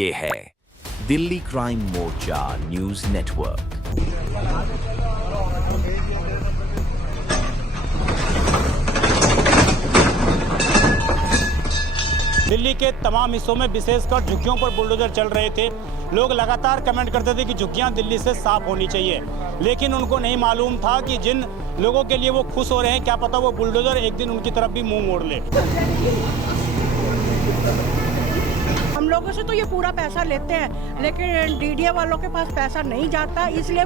ये है दिल्ली क्राइम मोर्चा news network. Delhi के तमाम हिस्सों में विशेषकर झुग्गियों पर बुलडोजर चल रहे थे। लोग लगातार कमेंट करते थे कि झुग्गियां दिल्ली से साफ होनी चाहिए, लेकिन उनको नहीं मालूम था कि जिन लोगों के लिए वो खुश हो रहे हैं, क्या पता वो बुलडोजर एक दिन उनकी तरफ भी मुंह मोड़ ले। हम लोगों से तो ये पूरा पैसा लेते हैं, लेकिन डीडीए वालों के पास पैसा नहीं जाता, इसलिए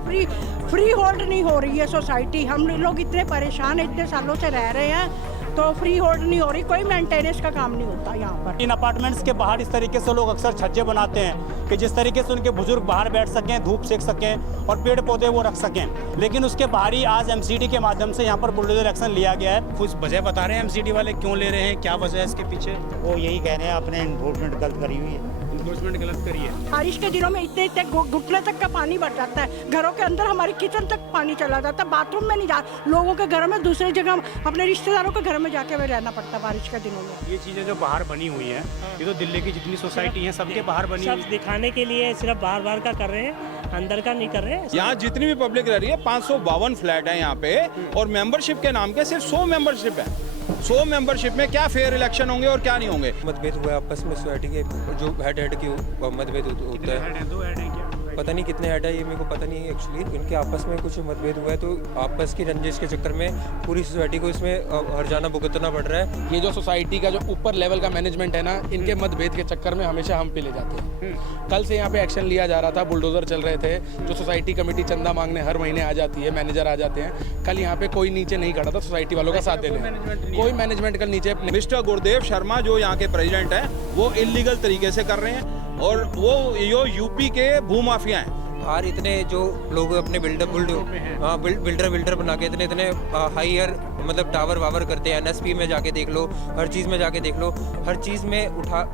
फ्री होल्ड नहीं हो रही है सोसाइटी। हम लोग इतने परेशान हैं, इतने सालों से रह रहे हैं, तो फ्री होल्ड नहीं हो रही, कोई मेंटेनेंस का काम नहीं होता यहाँ पर। इन अपार्टमेंट्स के बाहर इस तरीके से लोग अक्सर छज्जे बनाते हैं कि जिस तरीके से उनके बुजुर्ग बाहर बैठ सकें, धूप सेक सकें और पेड़ पौधे वो रख सकें, लेकिन उसके बाहर ही आज एमसीडी के माध्यम से यहाँ पर बुलडोजर एक्शन लिया गया है। कुछ वजह बता रहे हैं एमसीडी वाले क्यों ले रहे हैं, क्या वजह है इसके पीछे? वो यही कह रहे हैं आपने इन्फोर्समेंट गलत करी हुई है। इन्फोर्समेंट गलत करी है। बारिश के दिनों में इतने इतने घुटने तक का पानी भर जाता है, घरों के अंदर हमारी किचन तक पानी चला जाता है, बाथरूम में नहीं जा, लोगों के घर में दूसरी जगह अपने रिश्तेदारों के घर में जाके हमें रहना पड़ता है बारिश के दिनों में। ये चीजें जो बाहर बनी हुई हैं, ये तो दिल्ली की जितनी सोसाइटी है सबके बाहर बनी हुई सब दिखाने के लिए सिर्फ बाहर का कर रहे हैं, अंदर का नहीं कर रहे हैं। यहाँ जितनी भी पब्लिक रह रही है 552 फ्लैट है यहाँ पे, और मेंबरशिप के नाम के सिर्फ 100 मेंबरशिप है। 100 मेंबरशिप में क्या फेयर इलेक्शन होंगे और क्या नहीं होंगे। मतभेद हुआ आपस में सोसाइटी के, जो हेड की मतभेद होता है। 2 हेड हैं क्या? पता नहीं कितने हेड है, ये मेरे को पता नहीं है एक्चुअली। इनके आपस में कुछ मतभेद हुआ है, तो आपस की रंजिश के चक्कर में पूरी सोसाइटी को इसमें हर्जाना भुगतना पड़ रहा है। ये जो सोसाइटी का जो ऊपर लेवल का मैनेजमेंट है ना, इनके मतभेद के चक्कर में हमेशा हम पे ले जाते हैं। कल से यहाँ पे एक्शन लिया जा रहा था, बुलडोजर चल रहे थे, जो सोसाइटी कमेटी चंदा मांगने हर महीने आ जाती है, मैनेजर आ जाते हैं। कल यहाँ पे कोई नीचे नहीं खड़ा था सोसाइटी वालों का साथ देने, कोई मैनेजमेंट कल नीचे। मिस्टर गुरुदेव शर्मा जो यहाँ के प्रेसिडेंट हैं, वो इलीगल तरीके से कर रहे हैं, और वो यूपी के भूमाफिया हैं। बाहर इतने जो लोग अपने बिल्डर बना के इतने हाईयर मतलब टावर वावर करते हैं। एनएसपी में जाके देख लो, हर चीज़ में जाके देख लो, हर चीज़ में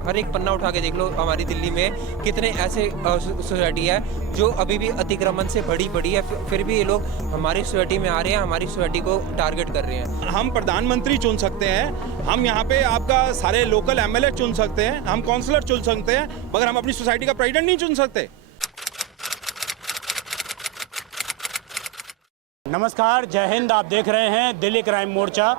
हर एक पन्ना उठा के देख लो। हमारी दिल्ली में कितने ऐसे सोसाइटी है जो अभी भी अतिक्रमण से बड़ी है, फिर भी ये लोग हमारी सोसाइटी में आ रहे हैं, हमारी सोसाइटी को टारगेट कर रहे हैं। हम प्रधानमंत्री चुन सकते हैं, हम यहाँ पे आपका सारे लोकल एमएलए चुन सकते हैं, हम काउंसलर चुन सकते हैं, मगर हम अपनी सोसाइटी का प्रेसिडेंट नहीं चुन सकते। नमस्कार, जय हिंद। आप देख रहे हैं दिल्ली क्राइम मोर्चा।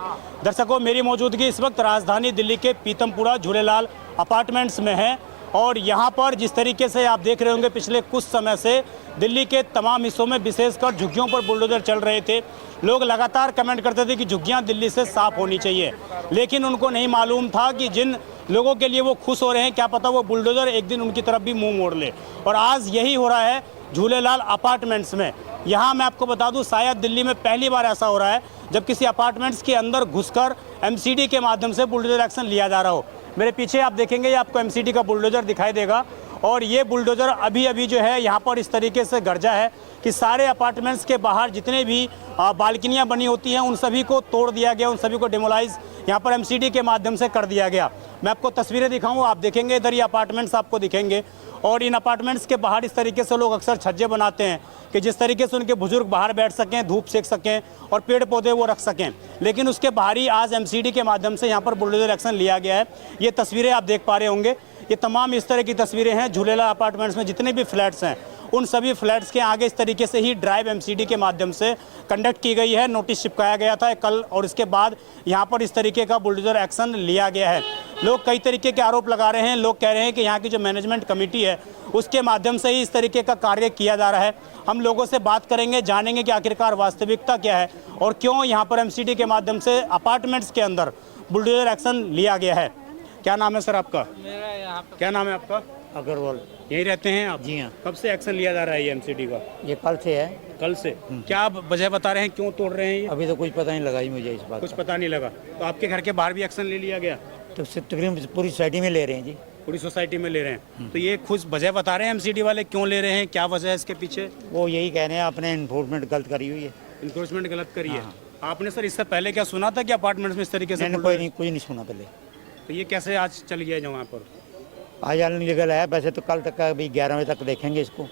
दर्शकों, मेरी मौजूदगी इस वक्त राजधानी दिल्ली के पीतमपुरा झूलेलाल अपार्टमेंट्स में है, और यहाँ पर जिस तरीके से आप देख रहे होंगे पिछले कुछ समय से दिल्ली के तमाम हिस्सों में विशेषकर झुग्गियों पर बुलडोजर चल रहे थे। लोग लगातार कमेंट करते थे कि झुग्गियाँ दिल्ली से साफ होनी चाहिए, लेकिन उनको नहीं मालूम था कि जिन लोगों के लिए वो खुश हो रहे हैं, क्या पता वो बुलडोजर एक दिन उनकी तरफ भी मुँह मोड़ ले। और आज यही हो रहा है झूलेलाल अपार्टमेंट्स में। यहाँ मैं आपको बता दूं, शायद दिल्ली में पहली बार ऐसा हो रहा है जब किसी अपार्टमेंट्स के अंदर घुसकर एमसीडी के माध्यम से बुलडोजर एक्शन लिया जा रहा हो। मेरे पीछे आप देखेंगे, ये आपको एमसीडी का बुलडोजर दिखाई देगा, और ये बुलडोजर अभी जो है यहाँ पर इस तरीके से गरजा है कि सारे अपार्टमेंट्स के बाहर जितने भी बालकनियाँ बनी होती हैं उन सभी को तोड़ दिया गया, उन सभी को डेमोलाइज यहाँ पर एमसीडी के माध्यम से कर दिया गया। मैं आपको तस्वीरें दिखाऊँ, आप देखेंगे इधर ये अपार्टमेंट्स आपको दिखेंगे, और इन अपार्टमेंट्स के बाहर इस तरीके से लोग अक्सर छज्जे बनाते हैं कि जिस तरीके से उनके बुजुर्ग बाहर बैठ सकें, धूप सेक सकें और पेड़ पौधे वो रख सकें, लेकिन उसके बाहर ही आज एमसीडी के माध्यम से यहाँ पर बुलडोजर एक्शन लिया गया है। ये तस्वीरें आप देख पा रहे होंगे, ये तमाम इस तरह की तस्वीरें हैं। झूलेलाल अपार्टमेंट्स में जितने भी फ्लैट्स हैं, उन सभी फ्लैट्स के आगे इस तरीके से ही ड्राइव एमसीडी के माध्यम से कंडक्ट की गई है। नोटिस चिपकाया गया था कल, और इसके बाद यहाँ पर इस तरीके का बुलडोजर एक्शन लिया गया है। लोग कई तरीके के आरोप लगा रहे हैं। लोग कह रहे हैं कि यहाँ की जो मैनेजमेंट कमेटी है उसके माध्यम से ही इस तरीके का कार्य किया जा रहा है। हम लोगों से बात करेंगे, जानेंगे कि आखिरकार वास्तविकता क्या है और क्यों यहाँ पर एमसीडी के माध्यम से अपार्टमेंट्स के अंदर बुलडोजर एक्शन लिया गया है। क्या नाम है सर आपका? मेरा यहाँ क्या नाम है आपका? अग्रवाल। यहीं रहते हैं आप? जी हाँ। कब से एक्शन लिया जा रहा है ये एमसीडी का? ये कल से है। कल से? क्या आप वजह बता रहे हैं क्यों तोड़ रहे हैं ये? अभी तो कुछ पता नहीं लगा ही मुझे इस बात कुछ का। पता नहीं लगा। तो आपके घर के बाहर भी एक्शन ले लिया गया? तो तकरीबन पूरी सोसाइटी में ले रहे हैं जी। पूरी सोसाइटी में ले रहे हैं। तो ये खुद वजह बता रहे हैं एमसीडी वाले क्यों ले रहे हैं, क्या वजह है इसके पीछे? वो यही कह रहे हैं आपने इन्फोर्समेंट गलत करी हुई है। इन्फोर्समेंट गलत करी है। आपने सर इससे पहले क्या सुना था कि अपार्टमेंट्स में इस तरीके से? कोई नहीं, कुछ नहीं सुना पहले। तो ये कैसे आज चल गया वहाँ पर? आज अनलीगल है, वैसे तो कल तक का अभी 11 बजे तक देखेंगे इसको।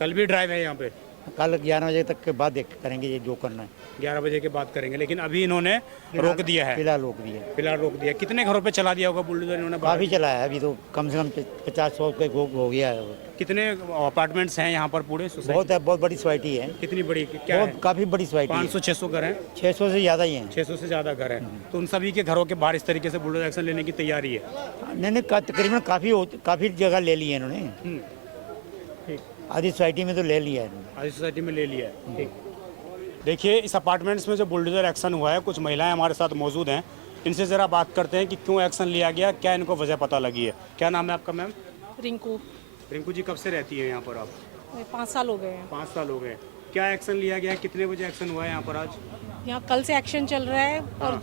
कल भी ड्राइव है यहाँ पे? कल 11 बजे तक के बाद करेंगे ये जो करना है। 11 बजे के बाद करेंगे, लेकिन अभी इन्होंने रोक दिया है। फिलहाल रोक दिया। फिलहाल रोक दिया। कितने घरों पे चला दिया होगा बुलडोजर इन्होंने? काफ़ी चलाया है, अभी तो कम से कम 50-100 पे हो गया है। कितने अपार्टमेंट्स हैं यहाँ पर पूरे सोसाइटी? बहुत है, बहुत बड़ी सोसाइटी है। कितनी बड़ी, क्या है? काफ़ी बड़ी सोसाइटी है। 500-600 घर हैं? 600 से ज़्यादा ही हैं। 600 से ज़्यादा घर हैं। तो उन सभी के घरों के बाहर इस तरीके से बुलडोजर एक्शन लेने की तैयारी है? नहीं, तकरीबन काफ़ी जगह ले ली है इन्होंने। आधी सोसाइटी में तो ले लिया है इन्होंने। आधी सोसाइटी में ले लिया है। ठीक। देखिए, इस अपार्टमेंट्स में जो बुलडोजर एक्शन हुआ है, कुछ महिलाएं हमारे साथ मौजूद हैं। इनसे ज़रा बात करते हैं कि क्यों एक्शन लिया गया, क्या इनको वजह पता लगी है। क्या नाम है आपका मैम? रिंकू। रिंकू जी, कब से रहती है यहाँ पर आप? 5 साल हो गए हैं। 5 साल हो गए। क्या एक्शन लिया गया है, कितने बजे एक्शन हुआ है यहाँ पर आज? यहाँ कल से एक्शन चल रहा है और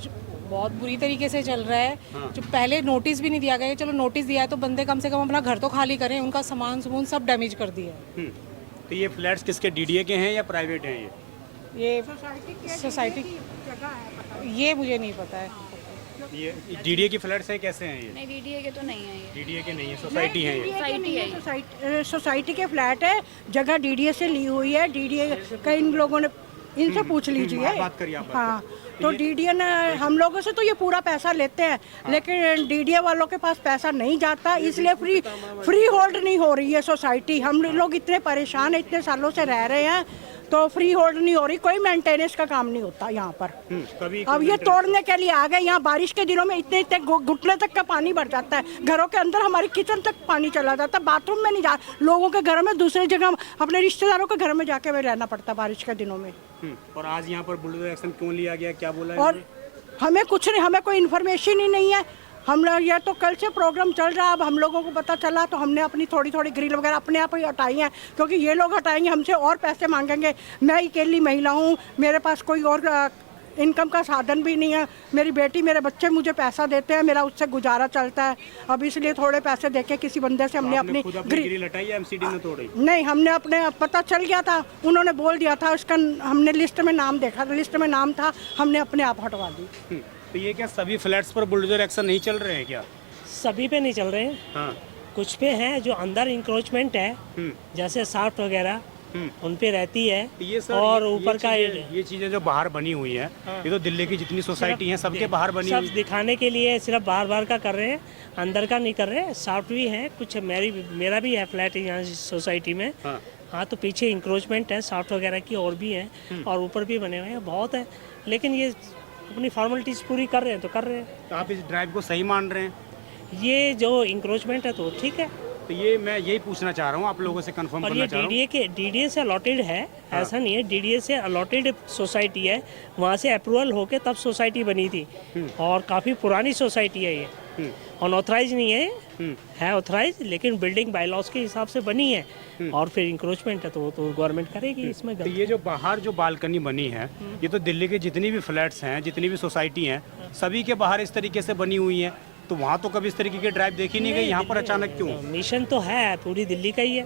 बहुत बुरी तरीके से चल रहा है। जो पहले नोटिस भी नहीं दिया गया, चलो नोटिस दिया है तो बंदे कम से कम अपना घर तो खाली करें, उनका सामान सुमून सब डैमेज कर दिया। तो ये फ्लैट्स किसके, डीडीए के हैं या प्राइवेट हैं? ये सोसाइटी, ये मुझे नहीं पता है। ये डीडीए की फ्लैट्स हैं, कैसे हैं ये? नहीं, डीडीए के तो नहीं है ये। डीडीए के नहीं है, सोसाइटी है ये। सोसाइटी है। सोसाइटी के फ्लैट है, जगह डीडीए से ली हुई है। डीडीए का इन लोगों ने, इनसे पूछ लीजिए। बात करिए आप। हाँ, तो डीडीए ने हम लोगों से तो ये पूरा पैसा लेते हैं, लेकिन डीडीए वालों के पास पैसा नहीं जाता, इसलिए फ्री होल्ड नहीं हो रही है सोसाइटी। हम लोग इतने परेशान हैं, इतने सालों से रह रहे हैं, तो फ्री होल्ड नहीं हो रही, कोई मेंटेनेंस का काम नहीं होता यहाँ पर। अब ये तोड़ने के लिए आ गए। यहाँ बारिश के दिनों में इतने इतने घुटने तक का पानी भर जाता है, घरों के अंदर हमारी किचन तक पानी चला जाता है, बाथरूम में नहीं जा, लोगों के घर में, दूसरी जगह अपने रिश्तेदारों के घर में जाके भी रहना पड़ता है बारिश के दिनों में। और आज यहाँ पर बुलडोजर एक्शन क्यों लिया गया, क्या बोला है? और हमें कुछ नहीं, हमें कोई इन्फॉर्मेशन ही नहीं है। हम लोग, ये तो कल से प्रोग्राम चल रहा है, अब हम लोगों को पता चला तो हमने अपनी थोड़ी थोड़ी ग्रिल वगैरह अपने आप ही हटाई हैं, क्योंकि ये लोग हटाएंगे हमसे और पैसे मांगेंगे। मैं अकेली महिला हूँ, मेरे पास कोई और इनकम का साधन भी नहीं है। मेरी बेटी, मेरे बच्चे मुझे पैसा देते हैं, मेरा उससे गुजारा चलता है। अब इसलिए थोड़े पैसे देके किसी बंदे से हमने अपनी ग्रिल हटाई या एमसीडी ने तोड़ी? नहीं, हमने अपने, पता चल गया था, उन्होंने बोल दिया था, उसका हमने लिस्ट में नाम देखा, लिस्ट में नाम था, हमने अपने आप हटवा दी। तो ये क्या सभी फ्लैट्स पर बुलडोजर एक्शन नहीं चल रहे हैं क्या? सभी पे नहीं चल रहे हैं। हाँ। कुछ पे हैं जो अंदर इंक्रोचमेंट है, जैसे साफ्ट वगैरह, उन पे रहती है। ये सर, और ऊपर का ये चीजें जो बाहर बनी हुई हैं, ये तो दिल्ली की जितनी सोसाइटी हैं सबके बाहर बनी हुई सब दिखाने के लिए सिर्फ बाहर का कर रहे हैं, अंदर का नहीं कर रहे हैं। सॉफ्ट भी है कुछ, मेरा भी है फ्लैट यहाँ सोसाइटी में। हाँ, तो पीछे इंक्रोचमेंट है सॉफ्ट वगैरह की, और भी है, और ऊपर भी बने हुए हैं, बहुत है। लेकिन ये अपनी फॉर्मेलिटीज पूरी कर रहे हैं तो कर रहे हैं। तो आप इस ड्राइव को सही मान रहे हैं? ये जो इंक्रोचमेंट है तो ठीक है। तो ये मैं यही पूछना चाह रहा हूँ, आप लोगों से कंफर्म और करना ये चाह रहा हूँ। डीडीए से अलॉटेड है, ऐसा नहीं है। डीडीए से अलॉटेड सोसाइटी है, वहाँ से अप्रूवल होके तब सोसाइटी बनी थी, और काफ़ी पुरानी सोसाइटी है ये, अनऑथराइज नहीं है ऑथराइज, लेकिन बिल्डिंग बायलॉज के हिसाब से बनी है। और फिर इंक्रोचमेंट है तो वो तो गवर्नमेंट करेगी इसमें। तो ये जो बाहर जो बालकनी बनी है, ये तो दिल्ली के जितनी भी फ्लैट्स हैं, जितनी भी सोसाइटी हैं, सभी के बाहर इस तरीके से बनी हुई है। तो वहाँ तो कभी इस तरीके की ड्राइव देखी नहीं गई, यहाँ पर अचानक क्यों? मिशन तो है, पूरी दिल्ली का ही है,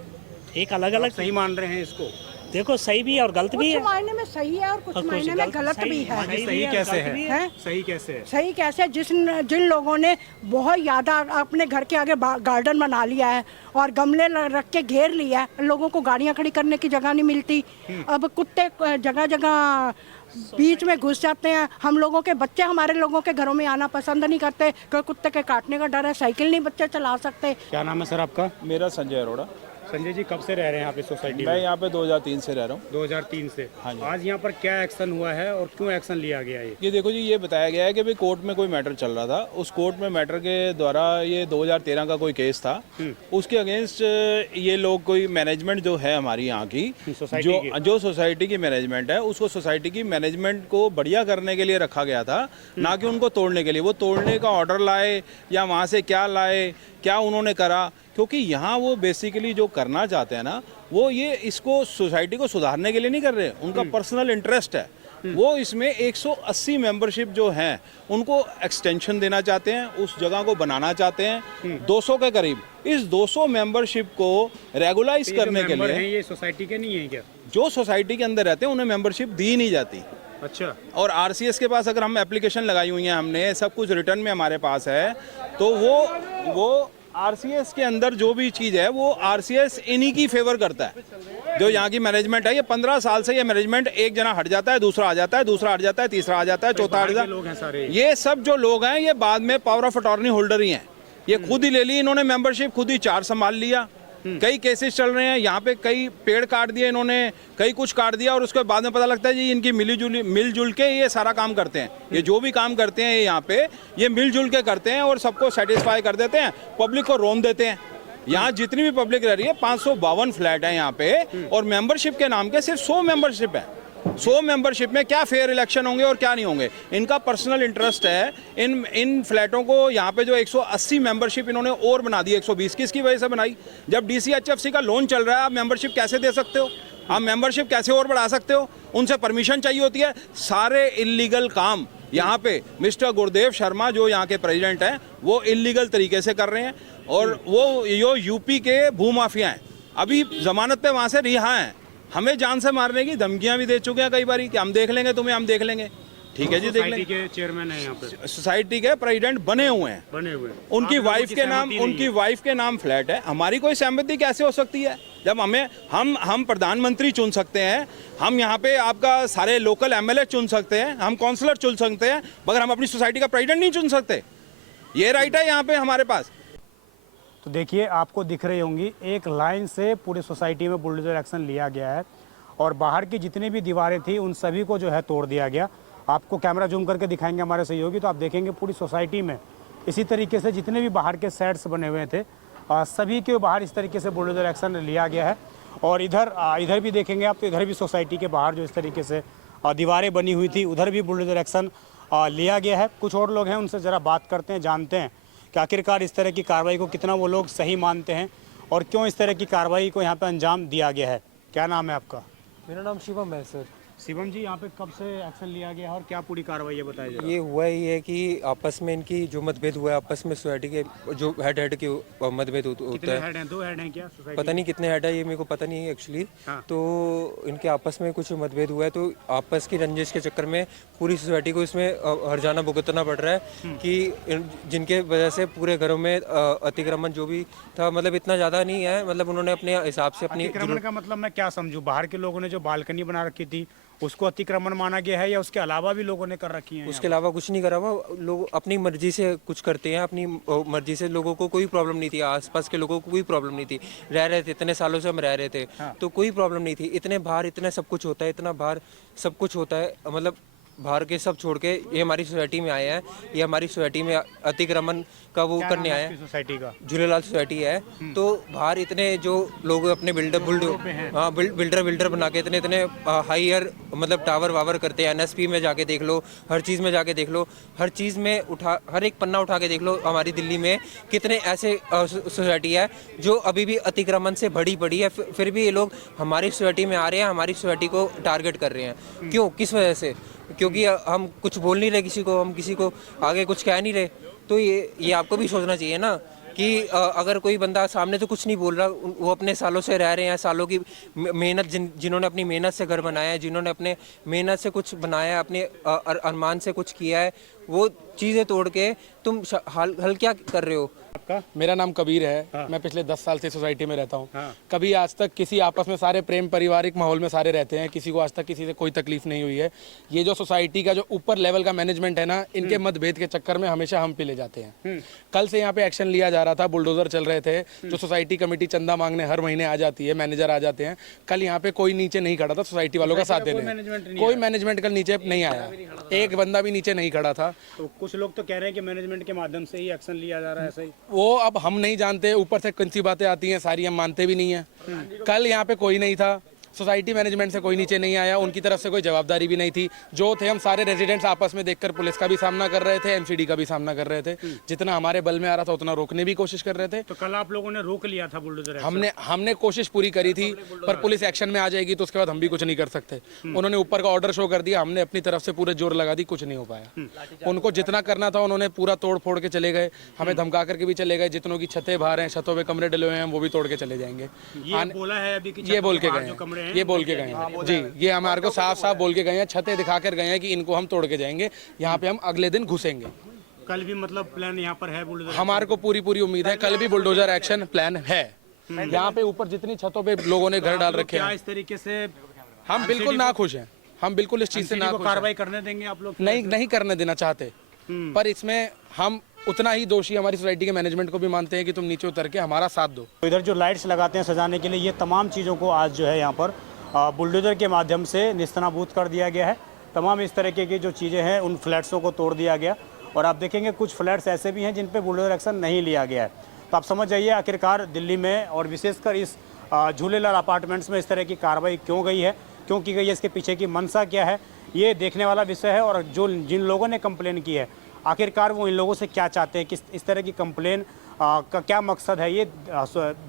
एक अलग अलग। सही मान रहे हैं इसको? देखो, सही भी है और गलत भी है। कुछ मायने में सही है और कुछ मायने में गलत भी है। सही कैसे है? सही कैसे है? सही कैसे? जिन लोगों ने बहुत ज़्यादा अपने घर के आगे गार्डन बना लिया है और गमले रख के घेर लिया है, लोगों को गाड़ियाँ खड़ी करने की जगह नहीं मिलती। अब कुत्ते जगह जगह बीच में घुस जाते हैं। हम लोगों के बच्चे हमारे लोगों के घरों में आना पसंद नहीं करते, क्योंकि कुत्ते के काटने का डर है। साइकिल नहीं बच्चे चला सकते। क्या नाम है सर आपका? मेरा संजय अरोड़ा। संजय जी, कब से रह रहे हैं यहाँ पे सोसाइटी में? मैं यहाँ पे 2003 से रह रहा हूँ। 2003 से? हाँ जी। आज यहाँ पर क्या एक्शन हुआ है और क्यों एक्शन लिया गया है? ये देखो जी, ये बताया गया है कि भाई कोर्ट में कोई मैटर चल रहा था, उस कोर्ट में मैटर के द्वारा ये 2013 का कोई केस था, उसके अगेंस्ट ये लोग, कोई मैनेजमेंट जो है हमारी यहाँ की, जो सोसाइटी की मैनेजमेंट है, उसको सोसाइटी की मैनेजमेंट को बढ़िया करने के लिए रखा गया था, ना कि उनको तोड़ने के लिए। वो तोड़ने का ऑर्डर लाए या वहाँ से क्या लाए, क्या उन्होंने करा, क्योंकि यहाँ वो बेसिकली जो करना चाहते हैं ना, वो ये इसको सोसाइटी को सुधारने के लिए नहीं कर रहे, उनका पर्सनल इंटरेस्ट है। वो इसमें 180 मेंबरशिप जो हैं उनको एक्सटेंशन देना चाहते हैं, उस जगह को बनाना चाहते हैं 200 के करीब। इस 200 मेंबरशिप को रेगुलाइज करने के लिए, ये सोसाइटी के नहीं है क्या? जो सोसाइटी के अंदर रहते हैं उन्हें मेंबरशिप दी नहीं जाती। अच्छा। और आरसीएस के पास अगर हम एप्लीकेशन लगाई हुई है, हमने सब कुछ रिटर्न में हमारे पास है, तो वो आरसीएस के अंदर जो भी चीज़ है वो आरसीएस इन्हीं की फेवर करता है। जो यहाँ की मैनेजमेंट है, ये 15 साल से ये मैनेजमेंट, एक जना हट जाता है, दूसरा आ जाता है, दूसरा हट जाता है, तीसरा आ जाता है, चौथा हट जाता है। ये सब जो लोग हैं ये बाद में पावर ऑफ अटॉर्नी होल्डर ही हैं। ये खुद ही ले ली इन्होंने मेंबरशिप, खुद ही 4 संभाल लिया। कई केसेस चल रहे हैं यहाँ पे, कई पेड़ काट दिए इन्होंने, कई कुछ काट दिया, और उसके बाद में पता लगता है जी इनकी मिलजुल के ये सारा काम करते हैं। ये जो भी काम करते हैं यहाँ पे ये मिलजुल के करते हैं और सबको सेटिस्फाई कर देते हैं, पब्लिक को रोन देते हैं। यहाँ जितनी भी पब्लिक रह रही है, 552 फ्लैट है यहाँ पे, और मेंबरशिप के नाम के सिर्फ 100 मेंबरशिप है। 100 मेंबरशिप में क्या फेयर इलेक्शन होंगे और क्या नहीं होंगे। इनका पर्सनल इंटरेस्ट है इन फ्लैटों को यहाँ पे जो 180 मेंबरशिप इन्होंने और बना दी, 120 किसकी वजह से बनाई? जब DCHFC का लोन चल रहा है, आप मेंबरशिप कैसे दे सकते हो? आप मेंबरशिप कैसे और बढ़ा सकते हो? उनसे परमिशन चाहिए होती है। सारे इलीगल काम यहाँ पे मिस्टर गुरुदेव शर्मा जो यहाँ के प्रेसिडेंट हैं वो इलीगल तरीके से कर रहे हैं, और वो यूपी के भूमाफिया हैं, अभी जमानत पे वहाँ से रिहा हैं। हमें जान से मारने की धमकियां भी दे चुके हैं कई बारी कि हम देख लेंगे तुम्हें, हम देख लेंगे। ठीक है जी, देख लेंगे। के चेयरमैन है यहाँ पे, सोसाइटी के प्रेसिडेंट बने हुए हैं। उनकी वाइफ के नाम फ्लैट है। हमारी कोई सहमति कैसे हो सकती है जब हम प्रधानमंत्री चुन सकते हैं, हम यहाँ पे आपका सारे लोकल MLA चुन सकते हैं, हम काउंसलर चुन सकते हैं, मगर हम अपनी सोसाइटी का प्रेसिडेंट नहीं चुन सकते? ये राइट है यहाँ पे हमारे पास। तो देखिए, आपको दिख रही होंगी एक लाइन से पूरी सोसाइटी में बुलडोजर एक्शन लिया गया है, और बाहर की जितनी भी दीवारें थी उन सभी को जो है तोड़ दिया गया। आपको कैमरा जूम करके दिखाएंगे हमारे सहयोगी, तो आप देखेंगे पूरी सोसाइटी में इसी तरीके से जितने भी बाहर के सेट्स बने हुए थे सभी के बाहर इस तरीके से बुलडोजर एक्शन लिया गया है। और इधर भी देखेंगे आप, तो इधर भी सोसाइटी के बाहर जो इस तरीके से दीवारें बनी हुई थी उधर भी बुलडोजर एक्शन लिया गया है। कुछ और लोग हैं, उनसे ज़रा बात करते हैं, जानते हैं कि आखिरकार इस तरह की कार्रवाई को कितना वो लोग सही मानते हैं और क्यों इस तरह की कार्रवाई को यहाँ पे अंजाम दिया गया है। क्या नाम है आपका? मेरा नाम शिवम है सर। शिवम जी, यहाँ पे कब से एक्शन लिया गया है और क्या पूरी कार्रवाई है बताइए। ये हुआ ही है कि आपस में इनकी जो मतभेद हुआ है, आपस में सोसाइटी के जो हेड के मतभेद होता है। हेड हैं? 2 हेड हैं क्या सोसाइटी? पता नहीं कितने हेड है, ये मेरे को पता नहीं है एक्चुअली। तो इनके आपस में कुछ मतभेद हुआ है, तो आपस की रंजिश के चक्कर में पूरी सोसाइटी को इसमें हर्जाना भुगतना पड़ रहा है कि जिनके वजह से पूरे घरों में अतिक्रमण जो भी था, मतलब इतना ज़्यादा नहीं है, मतलब उन्होंने अपने हिसाब से अपनी अतिक्रमण का मतलब मैं क्या समझूं? बाहर के लोगों ने जो बालकनी बना रखी थी उसको अतिक्रमण माना गया है, या उसके अलावा भी लोगों ने कर रखी है? उसके अलावा कुछ नहीं करा हुआ, लोग अपनी मर्जी से कुछ करते हैं, अपनी मर्जी से। लोगों को कोई प्रॉब्लम नहीं थी, आसपास के लोगों को कोई प्रॉब्लम नहीं थी, रह रहे थे, इतने सालों से हम रह रहे थे। तो कोई प्रॉब्लम नहीं थी। इतने बाहर इतना सब कुछ होता है, इतना बाहर सब कुछ होता है, मतलब बाहर के सब छोड़ के ये हमारी सोसाइटी में आए हैं, ये हमारी सोसाइटी में अतिक्रमण का वो करने आए हैं। सोसाइटी का झूलेलाल सोसाइटी है। तो बाहर इतने जो लोग अपने बिल्डर बना के इतने हाईयर मतलब टावर वावर करते हैं। NSP में जाके देख लो, हर चीज़ में जाके देख लो, हर चीज़ में हर एक पन्ना उठा के देख लो। हमारी दिल्ली में कितने ऐसे सोसाइटी है जो अभी भी अतिक्रमण से भरी पड़ी है, फिर भी ये लोग हमारी सोसाइटी में आ रहे हैं, हमारी सोसाइटी को टारगेट कर रहे हैं। क्यों, किस वजह से? क्योंकि हम कुछ बोल नहीं रहे किसी को, हम किसी को आगे कुछ कह नहीं रहे। तो ये आपको भी सोचना चाहिए ना कि अगर कोई बंदा सामने तो कुछ नहीं बोल रहा, वो अपने सालों से रह रहे हैं, सालों की मेहनत, जिन्होंने अपनी मेहनत से घर बनाया है, जिन्होंने अपने मेहनत से कुछ बनाया है, अपने अरमान से कुछ किया है, वो चीज़ें तोड़ के तुम हल क्या कर रहे हो? आपका? मेरा नाम कबीर है। मैं पिछले 10 साल से सोसाइटी में रहता हूँ। कभी आज तक किसी आपस में सारे प्रेम पारिवारिक माहौल में सारे रहते हैं, किसी को आज तक किसी से कोई तकलीफ नहीं हुई है। ये जो सोसाइटी का जो ऊपर लेवल का मैनेजमेंट है ना, इनके मतभेद के चक्कर में हमेशा हम पे ले जाते हैं। कल से यहाँ पे एक्शन लिया जा रहा था, बुलडोजर चल रहे थे, जो सोसाइटी कमेटी चंदा मांगने हर महीने आ जाती है, मैनेजर आ जाते हैं। कल यहाँ पे कोई नीचे नहीं खड़ा था सोसाइटी वालों का साथ देने, कोई मैनेजमेंट कल नीचे नहीं आया, एक बंदा भी नीचे नहीं खड़ा था। तो कुछ लोग तो कह रहे हैं कि मैनेजमेंट के माध्यम से ही एक्शन लिया जा रहा है, सही? वो अब हम नहीं जानते, ऊपर से कौन सी बातें आती हैं सारी हम मानते भी नहीं है। कल यहाँ पे कोई नहीं था, सोसाइटी मैनेजमेंट से कोई नीचे नहीं आया, उनकी तरफ से कोई जवाबदारी भी नहीं थी। जो थे हम सारे रेजिडेंट्स आपस में देखकर पुलिस का भी सामना कर रहे थे, MCD का भी सामना कर रहे थे। जितना हमारे बल में आ रहा था उतना रोकने भी कोशिश कर रहे थे। तो कल आप लोगों ने रोक लिया था बुलडोजर? हमने कोशिश पूरी करी थी, पर पुलिस एक्शन में आ जाएगी तो उसके बाद हम भी कुछ नहीं कर सकते। उन्होंने ऊपर का ऑर्डर शो कर दिया, हमने अपनी तरफ से पूरे जोर लगा दी, कुछ नहीं हो पाया। उनको जितना करना था उन्होंने पूरा तोड़ फोड़ के चले गए, हमें धमका करके भी चले गए। जितनों की छतें बाहर हैं, छतों पे कमरे डले हुए हैं, वो भी तोड़ के चले जाएंगे। ये बोला है अभी कि ये बोल के गए, ये बोल के गए जी, ये हमारे को साफ साफ बोल के गए हैं, छतें दिखा कर गए हैं कि इनको हम तोड़ के जाएंगे, यहाँ पे हम अगले दिन घुसेंगे। कल भी मतलब प्लान यहाँ पर है बुलडोजर? हमारे को पूरी उम्मीद है कल भी बुलडोजर एक्शन प्लान है। यहाँ पे ऊपर जितनी छतों पे लोगों ने घर डाल रखे क्या हैं, इस तरीके से हम बिल्कुल ना खुश हैं। हम बिल्कुल इस चीज से ना को खुश हैं। कार्रवाई करने देंगे आप लोग? नहीं करने देना चाहते, पर इसमें हम उतना ही दोषी हमारी सोसाइटी के मैनेजमेंट को भी मानते हैं कि तुम नीचे उतर के हमारा साथ दो। इधर जो लाइट्स लगाते हैं सजाने के लिए, ये तमाम चीज़ों को आज जो है यहाँ पर बुलडोजर के माध्यम से निस्तनाबूद कर दिया गया है। तमाम इस तरीके की जो चीज़ें हैं उन फ्लैट्सों को तोड़ दिया गया, और आप देखेंगे कुछ फ्लैट्स ऐसे भी हैं जिन पे बुलडोजर एक्शन नहीं लिया गया है। तो आप समझ जाइए आखिरकार दिल्ली में और विशेषकर इस झूलेलाल अपार्टमेंट्स में इस तरह की कार्रवाई क्यों गई है, क्यों की गई है, इसके पीछे की मंशा क्या है, ये देखने वाला विषय है। और जो जिन लोगों ने कंप्लेन की है, आखिरकार वो इन लोगों से क्या चाहते हैं, किस इस तरह की कंप्लेन का क्या मकसद है, ये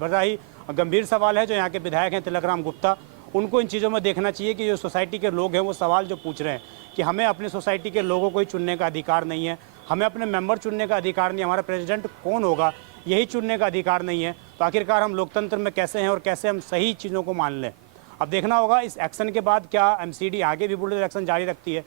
बड़ा ही गंभीर सवाल है। जो यहाँ के विधायक हैं तिलकराम गुप्ता, उनको इन चीज़ों में देखना चाहिए कि जो सोसाइटी के लोग हैं वो सवाल जो पूछ रहे हैं कि हमें अपनी सोसाइटी के लोगों को ही चुनने का अधिकार नहीं है, हमें अपने मेंबर चुनने का अधिकार नहीं है, हमारा प्रेसिडेंट कौन होगा यही चुनने का अधिकार नहीं है, तो आखिरकार हम लोकतंत्र में कैसे हैं और कैसे हम सही चीज़ों को मान लें। अब देखना होगा इस एक्शन के बाद क्या एमसीडी आगे भी बुलडोजर एक्शन जारी रखती है।